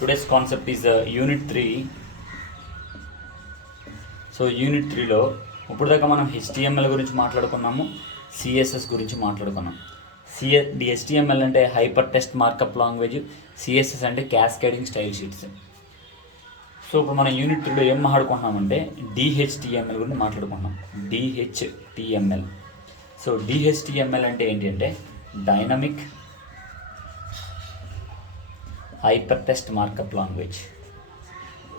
Today's concept is unit 3. So unit 3లో ఇప్పుడు దాకా మనం HTML గురించి మాట్లాడుకున్నాము, CSS గురించి మాట్లాడుకున్నాం. HTML అంటే hyper text markup language, CSS అంటే క్యాస్కేడింగ్ స్టైల్ షీట్స్. సో ఇప్పుడు మనం యూనిట్ 3లో ఏం మాట్లాడుకుంటున్నామంటే DHTML గురించి మాట్లాడుకుంటున్నాం. DHTML. సో DHTML అంటే ఏంటి అంటే dynamic hyper text markup language.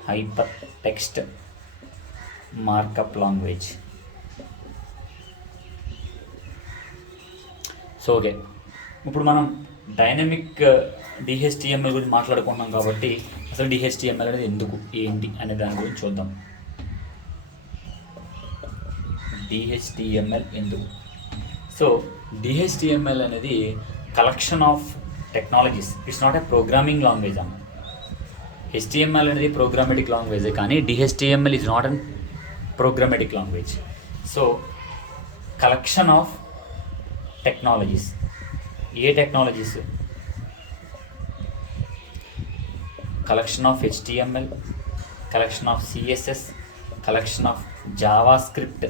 Hyper text markup language. So okay, ఇప్పుడు మనం డైనమిక్ DHTML గురించి మాట్లాడుకుంటున్నాం కాబట్టి అసలు DHTML అనేది ఎందుకు, ఏంటి అనే దాని గురించి చూద్దాం. DHTML ఎందుకు? సో DHTML అనేది collection of technologies. It's not a programming language అన్న. HTML అనేది ప్రోగ్రామెటిక్ లాంగ్వేజ్, కానీ DHTML is not an programmatic language. So collection of technologies. ఏ టెక్నాలజీస్? Collection of HTML, collection of CSS, collection of JavaScript.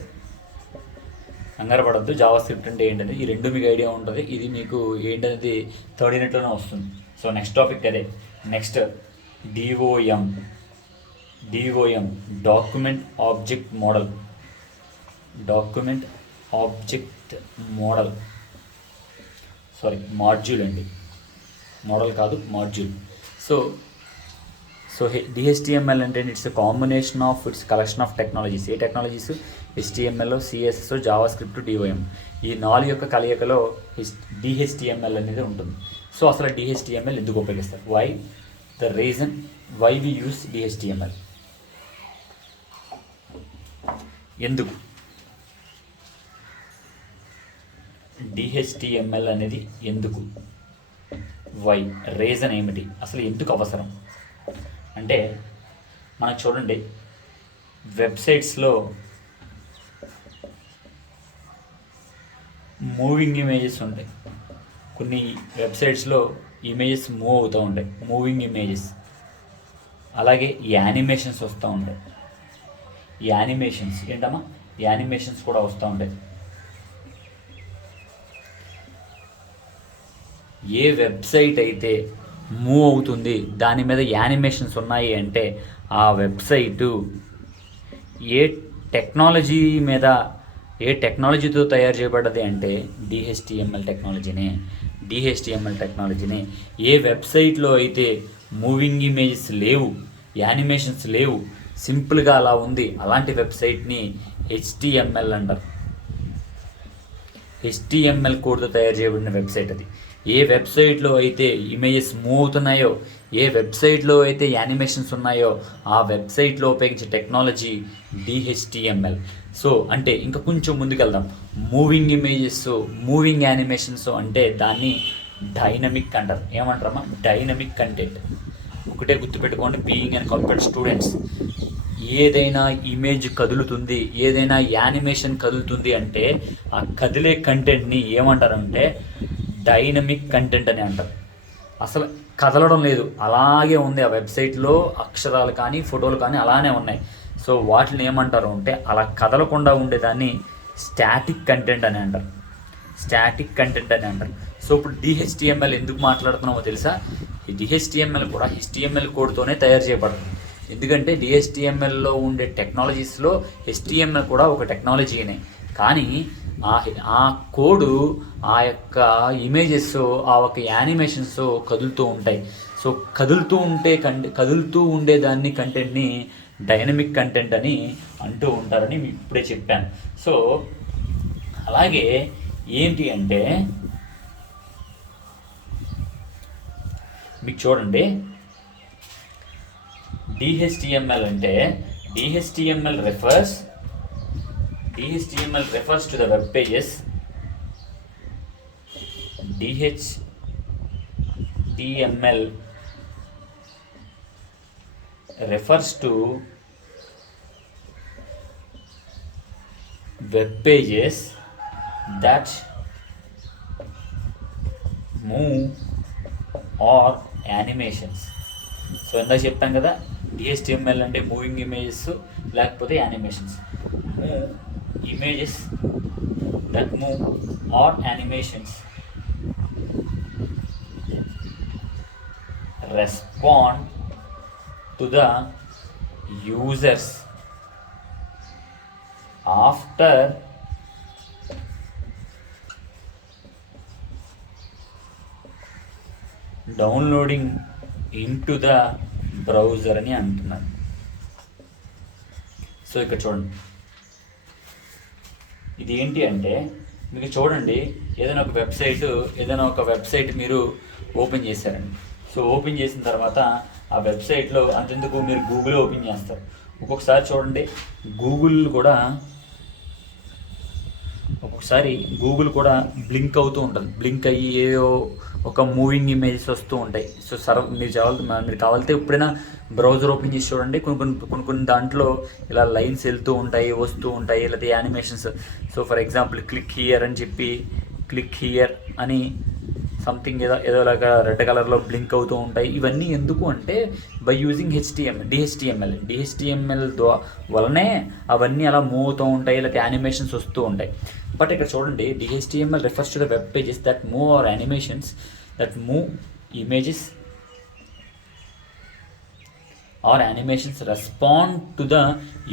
కంగారు పడద్దు, Java script అంటే ఏంటనేది ఈ రెండు మీకు ఐడియా ఉంటుంది. ఇది మీకు ఏంటనేది థర్డ్ యూనిట్లోనే వస్తుంది. సో నెక్స్ట్ టాపిక్ అదే. Next DOM. Document object model. Document object model, sorry module అండి, మోడల్ కాదు మాడ్యూల్. సో DHTML అంటే it's a combination of it's collection of technologies. ఏ technologies? HTML, CSS, JavaScript, DOM. ఈ 4 యొక్క కలయికలో DHTML అనేది ఉంటుంది. సో అసలు DHTML ఎందుకు ఉపయోగిస్తారు? Why the reason why we use DHTML? ఎందుకు DHTML అనేది ఎందుకు? వై, రీజన్ ఏమిటి? అసలు ఎందుకు అవసరం అంటే మనకు చూడండి, వెబ్సైట్స్లో మూవింగ్ ఇమేజెస్ ఉంటాయి. కొన్ని వెబ్సైట్స్లో ఇమేజెస్ మూవ్ అవుతూ ఉంటాయి, మూవింగ్ ఇమేజెస్. అలాగే యానిమేషన్స్ వస్తూ ఉంటాయి. యానిమేషన్స్ ఏంటమ్మా? యానిమేషన్స్ కూడా వస్తూ ఉంటాయి. ఏ వెబ్సైట్ అయితే మూవ్ అవుతుంది, దాని మీద యానిమేషన్స్ ఉన్నాయి అంటే ఆ వెబ్సైటు ఏ టెక్నాలజీతో తయారు చేయబడ్డది అంటే DHTML టెక్నాలజీనే. ఏ వెబ్సైట్లో అయితే మూవింగ్ ఇమేజెస్ లేవు, యానిమేషన్స్ లేవు, సింపుల్గా అలా ఉంది, అలాంటి వెబ్సైట్ని HTML అంటారు. HTML కోడ్తో తయారు చేయబడిన వెబ్సైట్ అది. ఏ వెబ్సైట్లో అయితే ఇమేజెస్ మూవ్ అవుతున్నాయో, ఏ వెబ్సైట్లో అయితే యానిమేషన్స్ ఉన్నాయో ఆ వెబ్సైట్లో ఉపయోగించే టెక్నాలజీ DHTML. సో అంటే ఇంకా కొంచెం ముందుకెళ్దాం. మూవింగ్ ఇమేజెస్, మూవింగ్ యానిమేషన్స్ అంటే దాన్ని డైనమిక్ అంటారు. ఏమంటారమ్మా? Dynamic content. ఒకటే గుర్తుపెట్టుకోండి, బీయింగ్ అండ్ కంప్యూటర్ స్టూడెంట్స్, ఏదైనా ఇమేజ్ కదులుతుంది, ఏదైనా యానిమేషన్ కదులుతుంది అంటే ఆ కదిలే కంటెంట్ని ఏమంటారంటే డైనమిక్ కంటెంట్ అని అంటారు. అసలు కదలడం లేదు, అలాగే ఉంది ఆ వెబ్సైట్లో, అక్షరాలు కానీ ఫోటోలు కానీ అలానే ఉన్నాయి. సో వాటిని ఏమంటారు అంటే అలా కదలకుండా ఉండేదాన్ని స్టాటిక్ కంటెంట్ అని అంటారు. సో ఇప్పుడు DHTML ఎందుకు మాట్లాడుతున్నామో తెలుసా? ఈ DHTML కూడా HTML కోడ్తోనే తయారు చేయబడుతుంది. ఎందుకంటే DHTMLలో ఉండే టెక్నాలజీస్లో HTML కూడా ఒక టెక్నాలజీనే. కానీ ఆ కోడు, ఆ యొక్క ఇమేజెస్, ఆ యొక్క యానిమేషన్స్ కదులుతూ ఉంటాయి. సో కదులుతూ ఉండేదాన్ని కంటెంట్ని డైనమిక్ కంటెంట్ అని అంటూ ఉంటారని మీకు ఇప్పుడే చెప్పాను. సో అలాగే ఏంటి అంటే మీకు చూడండి, DHTML అంటే DHTML refers to the web pages. DHTML refers to web pages that move or animations. So ఇందాక చెప్పాం కదా, డిహెచ్టిఎంఎల్ అంటే మూవింగ్ ఇమేజెస్ లేకపోతే animations. Images that move or animations respond to the users after downloading into the browser అని అంటున్నారు. So ఇక్కడ చూడండి, ఇది ఏంటి అంటే మీకు చూడండి, ఏదైనా ఒక వెబ్సైట్ మీరు ఓపెన్ చేశారండి. సో ఓపెన్ చేసిన తర్వాత ఆ వెబ్సైట్లో అంతెందుకు మీరు గూగుల్ ఓపెన్ చేస్తారు. ఒక్కొక్కసారి చూడండి గూగుల్ కూడా బ్లింక్ అవుతూ ఉంటుంది. బ్లింక్ అయ్యి ఏదో ఒక మూవింగ్ ఇమేజెస్ వస్తూ ఉంటాయి. సో మీరు కావాలంటే ఎప్పుడైనా బ్రౌజర్ ఓపెన్ చేసి చూడండి, కొన్ని దాంట్లో ఇలా లైన్స్ వెళ్తూ ఉంటాయి, వస్తూ ఉంటాయి, లేకపోతే animations. So for example click here అని చెప్పి క్లిక్ హియర్ అని సంథింగ్ ఏదోలాగా రెడ్ కలర్లో బ్లింక్ అవుతూ ఉంటాయి. ఇవన్నీ ఎందుకు అంటే బై యూజింగ్ డిహెచ్టిఎంఎల్ వలనే అవన్నీ అలా మూవ్ అవుతూ ఉంటాయి, లేకపోతే యానిమేషన్స్ వస్తూ ఉంటాయి. బట్ ఇక్కడ చూడండి, DHTML refers to the web pages that move or animations that move images or animations respond to the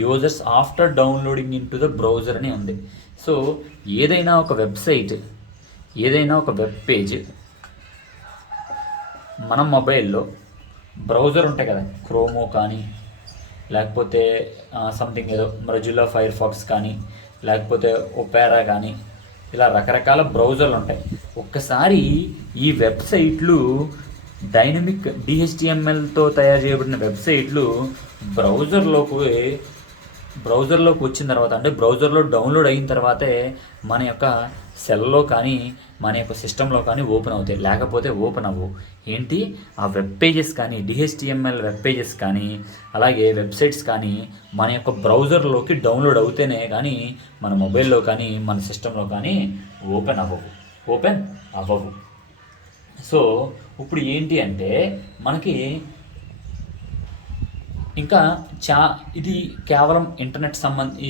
users after downloading in to the browser అని ఉంది. సో ఏదైనా ఒక వెబ్ పేజ్ మన మొబైల్లో బ్రౌజర్ ఉంటాయి కదా, క్రోమో కానీ లేకపోతే సంథింగ్ ఏదో మొజిల్లా ఫైర్ ఫాక్స్ కానీ లేకపోతే ఒపేరా కానీ ఇలా రకరకాల బ్రౌజర్లు ఉంటాయి. ఒక్కసారి ఈ వెబ్సైట్లు డైనమిక్ డిహెచ్టిఎంఎల్తో తయారు చేయబడిన వెబ్సైట్లు బ్రౌజర్లోకి వచ్చిన తర్వాత, అంటే బ్రౌజర్లో డౌన్లోడ్ అయిన తర్వాతే మన యొక్క సెల్లో కానీ మన యొక్క సిస్టంలో కానీ ఓపెన్ అవుతాయి, లేకపోతే ఓపెన్ అవ్వవు. ఏంటి, ఆ వెబ్ పేజెస్ కానీ డిహెచ్టిఎంఎల్ వెబ్ పేజెస్ కానీ అలాగే వెబ్సైట్స్ కానీ మన యొక్క బ్రౌజర్లోకి డౌన్లోడ్ అవుతేనే కానీ మన మొబైల్లో కానీ మన సిస్టంలో కానీ ఓపెన్ అవ్వవు. సో ఇప్పుడు ఏంటి అంటే మనకి ఇంకా ఇది కేవలం ఇంటర్నెట్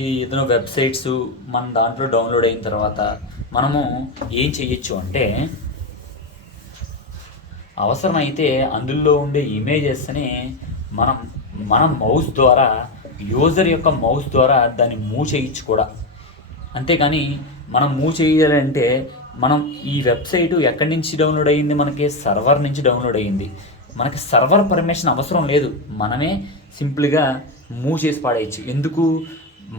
ఏదైనా వెబ్సైట్స్ మన దాంట్లో డౌన్లోడ్ అయిన తర్వాత మనము ఏం చేయొచ్చు అంటే, అవసరమైతే అందులో ఉండే ఇమేజెస్ని మన మౌస్ ద్వారా, యూజర్ యొక్క మౌస్ ద్వారా దాన్ని మూవ్ చేయొచ్చు కూడా. అంతేకాని మనం మూవ్ చేయాలంటే మనం ఈ వెబ్సైటు ఎక్కడి నుంచి డౌన్లోడ్ అయ్యింది, మనకి సర్వర్ నుంచి డౌన్లోడ్ అయ్యింది, మనకి సర్వర్ పర్మిషన్ అవసరం లేదు, మనమే సింపుల్గా మూవ్ చేసి పాడేయచ్చు. ఎందుకు,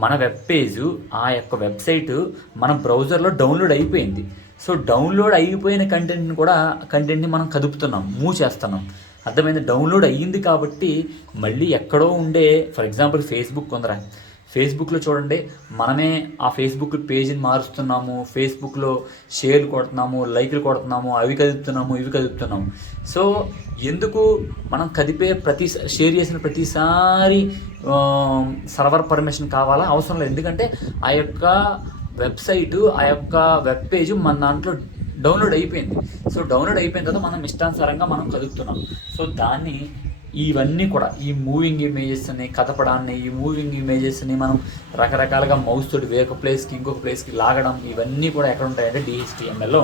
మన వెబ్ పేజు ఆ యొక్క వెబ్సైటు మన బ్రౌజర్లో డౌన్లోడ్ అయిపోయింది. సో డౌన్లోడ్ అయిపోయిన కంటెంట్ని మనం కదుపుతున్నాం, మూవ్ చేస్తున్నాం. అర్థమైంది? డౌన్లోడ్ అయ్యింది కాబట్టి మళ్ళీ ఎక్కడో ఉండే, ఫర్ ఎగ్జాంపుల్ ఫేస్బుక్లో చూడండి, మనమే ఆ ఫేస్బుక్ పేజీని మారుస్తున్నాము, ఫేస్బుక్లో షేర్లు కొడుతున్నాము, లైక్లు కొడుతున్నాము, అవి కదుపుతున్నాము. సో ఎందుకు మనం షేర్ చేసిన ప్రతిసారి సర్వర్ పర్మిషన్ కావాలా? అవసరం లేదు. ఎందుకంటే ఆ యొక్క వెబ్సైటు, ఆ యొక్క వెబ్ పేజ్ మన దాంట్లో డౌన్లోడ్ అయిపోయింది. సో డౌన్లోడ్ అయిపోయిన తర్వాత మనం ఇష్టానుసారంగా మనం కదుపుతున్నాం. సో దాన్ని ఇవన్నీ కూడా ఈ మూవింగ్ ఇమేజెస్ని కదపడాన్ని, ఈ మూవింగ్ ఇమేజెస్ని మనం రకరకాలుగా మౌస్ తోటి వేరొక ప్లేస్కి ఇంకొక ప్లేస్కి లాగడం, ఇవన్నీ కూడా ఎక్కడ ఉంటాయంటే డిహెచ్టిఎంఎల్లో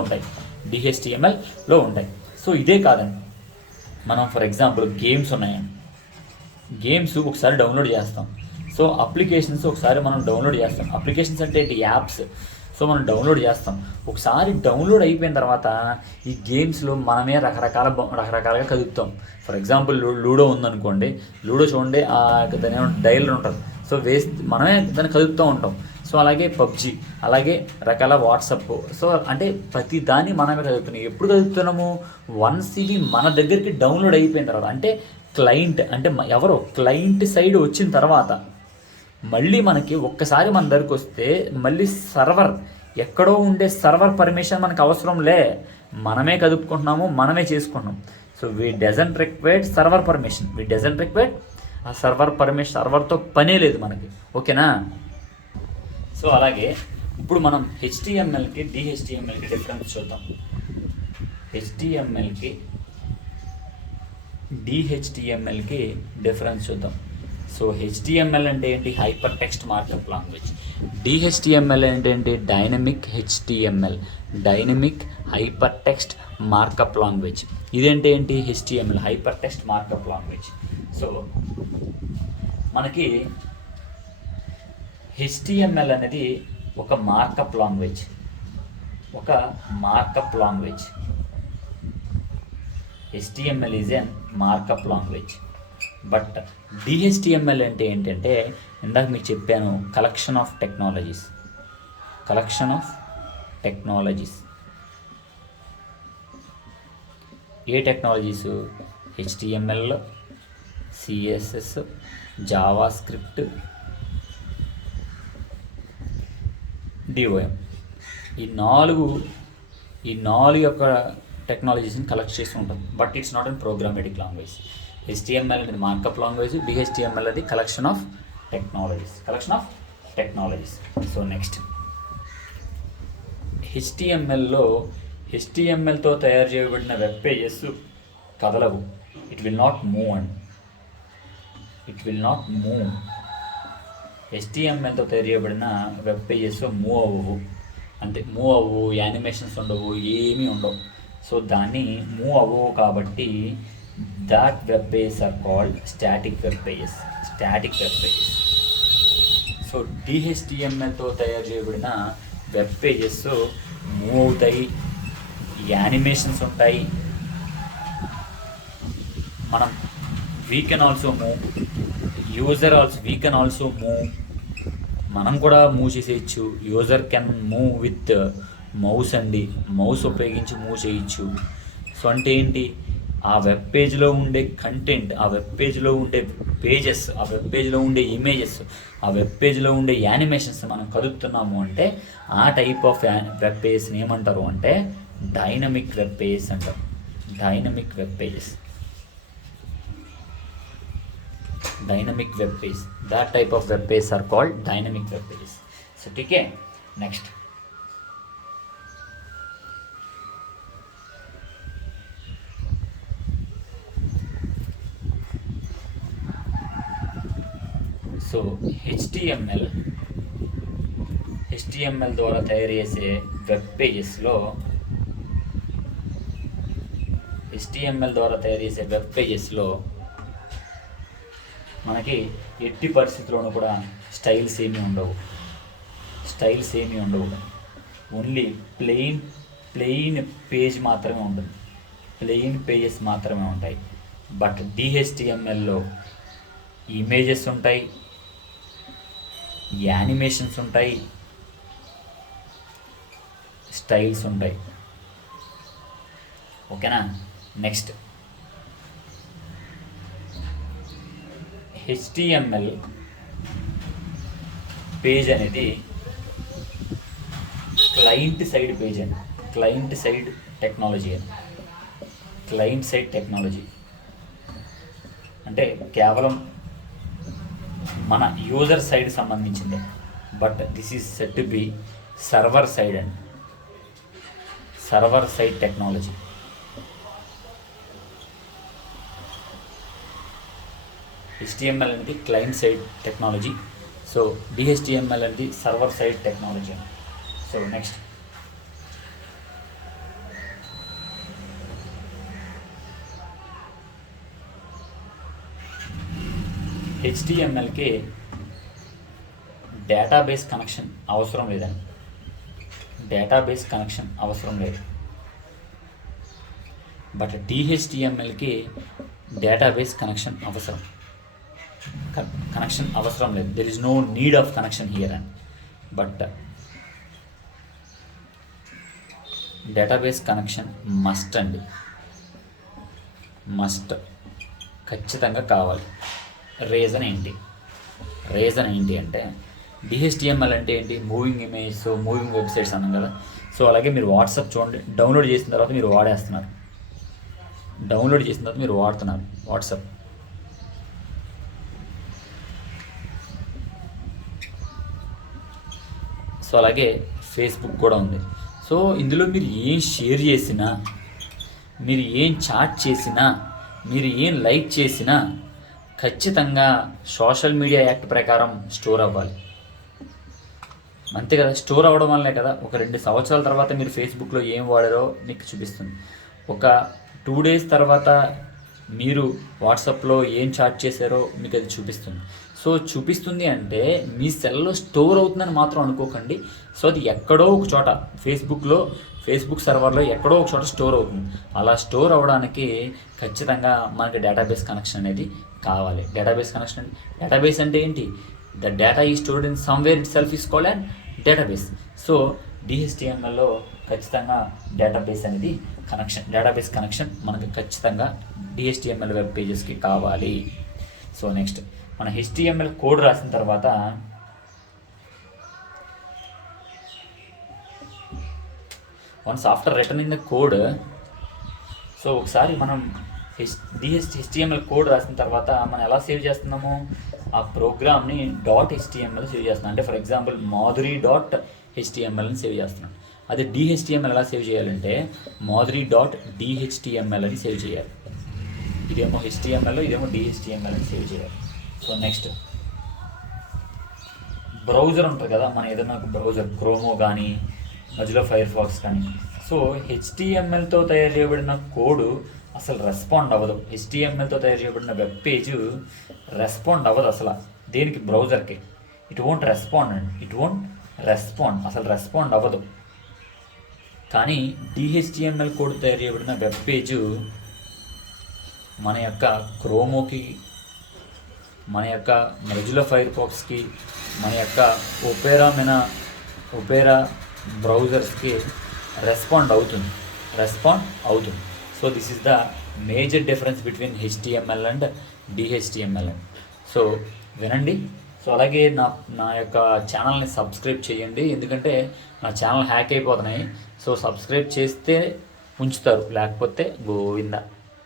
ఉంటాయి. సో ఇదే కాదండి, మనం ఫర్ ఎగ్జాంపుల్ గేమ్స్ ఉన్నాయండి, గేమ్స్ ఒకసారి డౌన్లోడ్ చేస్తాం. సో అప్లికేషన్స్ ఒకసారి మనం డౌన్లోడ్ చేస్తాం. అప్లికేషన్స్ అంటే యాప్స్. సో మనం డౌన్లోడ్ చేస్తాం. ఒకసారి డౌన్లోడ్ అయిపోయిన తర్వాత ఈ గేమ్స్లో మనమే రకరకాలుగా కదుపుతాం. ఫర్ ఎగ్జాంపుల్ లూడో ఉందనుకోండి, లూడో చూడండి దాని డైలర్ ఉంటుంది. సో మనమే దాన్ని కదుపుతూ ఉంటాం. సో అలాగే పబ్జి, అలాగే రకాల వాట్సాప్. సో అంటే ప్రతి దాన్ని మనమే కదుపుతున్నాం. ఎప్పుడు కదుపుతున్నాము? వన్స్ ఇవి మన దగ్గరికి డౌన్లోడ్ అయిపోయిన తర్వాత, అంటే క్లయింట్ సైడ్ వచ్చిన తర్వాత మళ్ళీ మనకి ఒక్కసారి మన దగ్గరికి వస్తే మళ్ళీ ఎక్కడో ఉండే సర్వర్ పర్మిషన్ మనకు అవసరం లే, మనమే కదుపుకుంటున్నాము, మనమే చేసుకుంటున్నాం. So we doesn't required server permission, ఆ సర్వర్ పర్మిషన్, సర్వర్తో పనే లేదు మనకి. ఓకేనా? సో అలాగే ఇప్పుడు మనం హెచ్టిఎంఎల్కి డిహెచ్టిఎంఎల్కి డిఫరెన్స్ చూద్దాం. హెచ్టిఎంఎల్కి డిహెచ్టిఎంఎల్కి డిఫరెన్స్ చూద్దాం. సో హెచ్టిఎంఎల్ అంటే ఏంటి? Hyper text markup language. DHTML అంటే ఏంటి? Dynamic HTML, dynamic hyper text markup language. ఇదేంటి ఏంటి? HTML, hyper text markup language. So మనకి హెచ్టిఎంఎల్ అనేది ఒక మార్కప్ లాంగ్వేజ్, ఒక markup language. HTML is an markup language. But DHTML అంటే ఏంటంటే, ఇందాక మీకు చెప్పాను, collection of technologies. Collection of technologies. ఏ technologies? HTML, CSS, JavaScript, DOM. ఈ నాలుగు యొక్క టెక్నాలజీస్ని కలెక్ట్ చేసి ఉంటుంది. But it's not an programmatic language. HTML అనేది మార్కప్ లాంగ్వేజ్, డిహెచ్టిఎంఎల్ అది collection of technologies. Collection of technologies. So next, హెచ్టిఎంఎల్తో తయారు చేయబడిన వెబ్ పేజెస్ కదలవు. It will not move and it will not move. HTMLతో తయారు చేయబడిన వెబ్ పేజెస్ మూవ్ అవ్వవు, అంటే మూవ్ అవ్వవు, యానిమేషన్స్ ఉండవు, ఏమీ ఉండవు. సో దాన్ని మూవ్ అవ్వవు కాబట్టి that web pages are called static web pages. Static web pages. So డిహెచ్టిఎంఎల్తో తయారు చేయబడిన వెబ్ పేజెస్ మూవ్ అవుతాయి, యానిమేషన్స్ ఉంటాయి. మనం we can also move, we can also move. మనం కూడా మూవ్ చేసేయచ్చు. User can move with mouse అండి, మౌస్ ఉపయోగించి మూవ్ చేయొచ్చు. సో అంటే ఏంటి? ఆ వెబ్ పేజ్లో ఉండే కంటెంట్, ఆ వెబ్ పేజ్లో ఉండే పేజెస్, ఆ వెబ్ పేజ్లో ఉండే ఇమేజెస్, ఆ వెబ్ పేజ్లో ఉండే యానిమేషన్స్ మనం కదుపుతున్నాము అంటే ఆ టైప్ ఆఫ్ వెబ్ పేజెస్ని ఏమంటారు అంటే డైనమిక్ వెబ్ పేజెస్ అంటారు. Dynamic web pages. Dynamic web page. that type of web pages are called dynamic web pages. So ठीक है. next, సో హెచ్టిఎంఎల్ ద్వారా తయారు చేసే వెబ్ పేజెస్లో మనకి ఎట్టి పరిస్థితుల్లోనూ కూడా స్టైల్స్ ఏమీ ఉండవు. ఓన్లీ ప్లెయిన్ పేజ్ మాత్రమే ఉంటుంది. ప్లెయిన్ పేజెస్ మాత్రమే ఉంటాయి. బట్ డిహెచ్టిఎంఎల్లో ఇమేజెస్ ఉంటాయి, యానిమేషన్స్ ఉంటాయి, స్టైల్స్ ఉంటాయి. ఓకేనా? నెక్స్ట్, హెచ్టిఎంఎల్ పేజ్ అనేది క్లయింట్ సైడ్ పేజ్ అండి. క్లయింట్ సైడ్ టెక్నాలజీ అంటే కేవలం మన యూజర్ సైడ్ సంబంధించింది. But this is set to be server side and server side technology. HTML అనేది client side technology. So DHTML అనేది server side technology. So next, HTMLకి database connection అవసరం లేదండి. బట్ డిహెచ్టిఎంఎల్కి డేటాబేస్ కనెక్షన్ అవసరం లేదు. There is no need of connection here and. But database connection must ఖచ్చితంగా కావాలి. రీజన్ ఏంటి అంటే డిహెచ్టిఎంఎల్ అంటే ఏంటి? మూవింగ్ ఇమేజ్, మూవింగ్ వెబ్సైట్స్ అన్నాం కదా. సో అలాగే మీరు వాట్సాప్ చూడండి, డౌన్లోడ్ చేసిన తర్వాత మీరు వాడుతున్నారు వాట్సాప్. సో అలాగే ఫేస్బుక్ కూడా ఉంది. సో ఇందులో మీరు ఏం షేర్ చేసినా, మీరు ఏం చాట్ చేసినా, మీరు ఏం లైక్ చేసినా ఖచ్చితంగా సోషల్ మీడియా యాక్ట్ ప్రకారం స్టోర్ అవ్వాలి. అంతే కదా, స్టోర్ అవ్వడం వల్లే కదా ఒక 2 సంవత్సరాల తర్వాత మీరు ఫేస్బుక్లో ఏం వాడారో మీకు చూపిస్తుంది. ఒక 2 డేస్ తర్వాత మీరు వాట్సాప్లో ఏం చాట్ చేశారో మీకు అది చూపిస్తుంది. సో చూపిస్తుంది అంటే మీ సెల్లో స్టోర్ అవుతుందని మాత్రం అనుకోకండి. సో అది ఎక్కడో ఒక చోట ఫేస్బుక్ సర్వర్లో ఎక్కడో ఒక చోట స్టోర్ అవుతుంది. అలా స్టోర్ అవ్వడానికి ఖచ్చితంగా మనకి డేటాబేస్ కనెక్షన్ అనేది కావాలి. డేటాబేస్ అంటే ఏంటి? The data is stored in somewhere itself is called and database. So డిహెచ్టిఎంఎల్లో ఖచ్చితంగా డేటాబేస్ కనెక్షన్ మనకు ఖచ్చితంగా డిహెచ్టిఎంఎల్ వెబ్ పేజెస్కి కావాలి. సో నెక్స్ట్ మన హెచ్టిఎంఎల్ కోడ్ రాసిన తర్వాత once after returning the code, so ఒకసారి మనం హెచ్టిఎంఎల్ కోడ్ రాసిన తర్వాత మనం ఎలా సేవ్ చేస్తున్నాము? ఆ ప్రోగ్రామ్ని .html సేవ్ చేస్తున్నాం. అంటే ఫర్ ఎగ్జాంపుల్ మాధురి.htmlని సేవ్ చేస్తున్నాం. అదే డిహెచ్టిఎంఎల్ ఎలా సేవ్ చేయాలంటే మాధురి.dhtml అని సేవ్ చేయాలి. ఇదేమో హెచ్టిఎంఎల్, ఇదేమో డిహెచ్టిఎంఎల్ అని సేవ్ చేయాలి. సో నెక్స్ట్ బ్రౌజర్ ఉంటుంది కదా, మన ఏదైనా బ్రౌజర్ క్రోమో కానీ మధ్యలో ఫైర్ ఫాక్స్ కానీ. సో హెచ్టిఎంఎల్తో తయారు చేయబడిన కోడ్ అసలు రెస్పాండ్ అవ్వదు. హెచ్టిఎంఎల్తో తయారు చేయబడిన వెబ్ పేజ్ రెస్పాండ్ అవ్వదు అసలు దేనికి, బ్రౌజర్కి. ఇట్ వోంట్ రెస్పాండ్, అసలు రెస్పాండ్ అవ్వదు. కానీ డిహెచ్టిఎంఎల్ కోడ్ తయారు చేయబడిన వెబ్ పేజు మన యొక్క క్రోమోకి, మన యొక్క మొజిల్లా ఫైర్ ఫాక్స్కి, మన యొక్క ఒపేరా బ్రౌజర్స్కి రెస్పాండ్ అవుతుంది. So this is the major difference between HTML and DHTML. So వినండి. సో అలాగే నా యొక్క ఛానల్ని సబ్స్క్రైబ్ చేయండి, ఎందుకంటే నా ఛానల్ హ్యాక్ అయిపోతున్నాయి. సో సబ్స్క్రైబ్ చేస్తే ఉంచుతారు, లేకపోతే గోవిందా.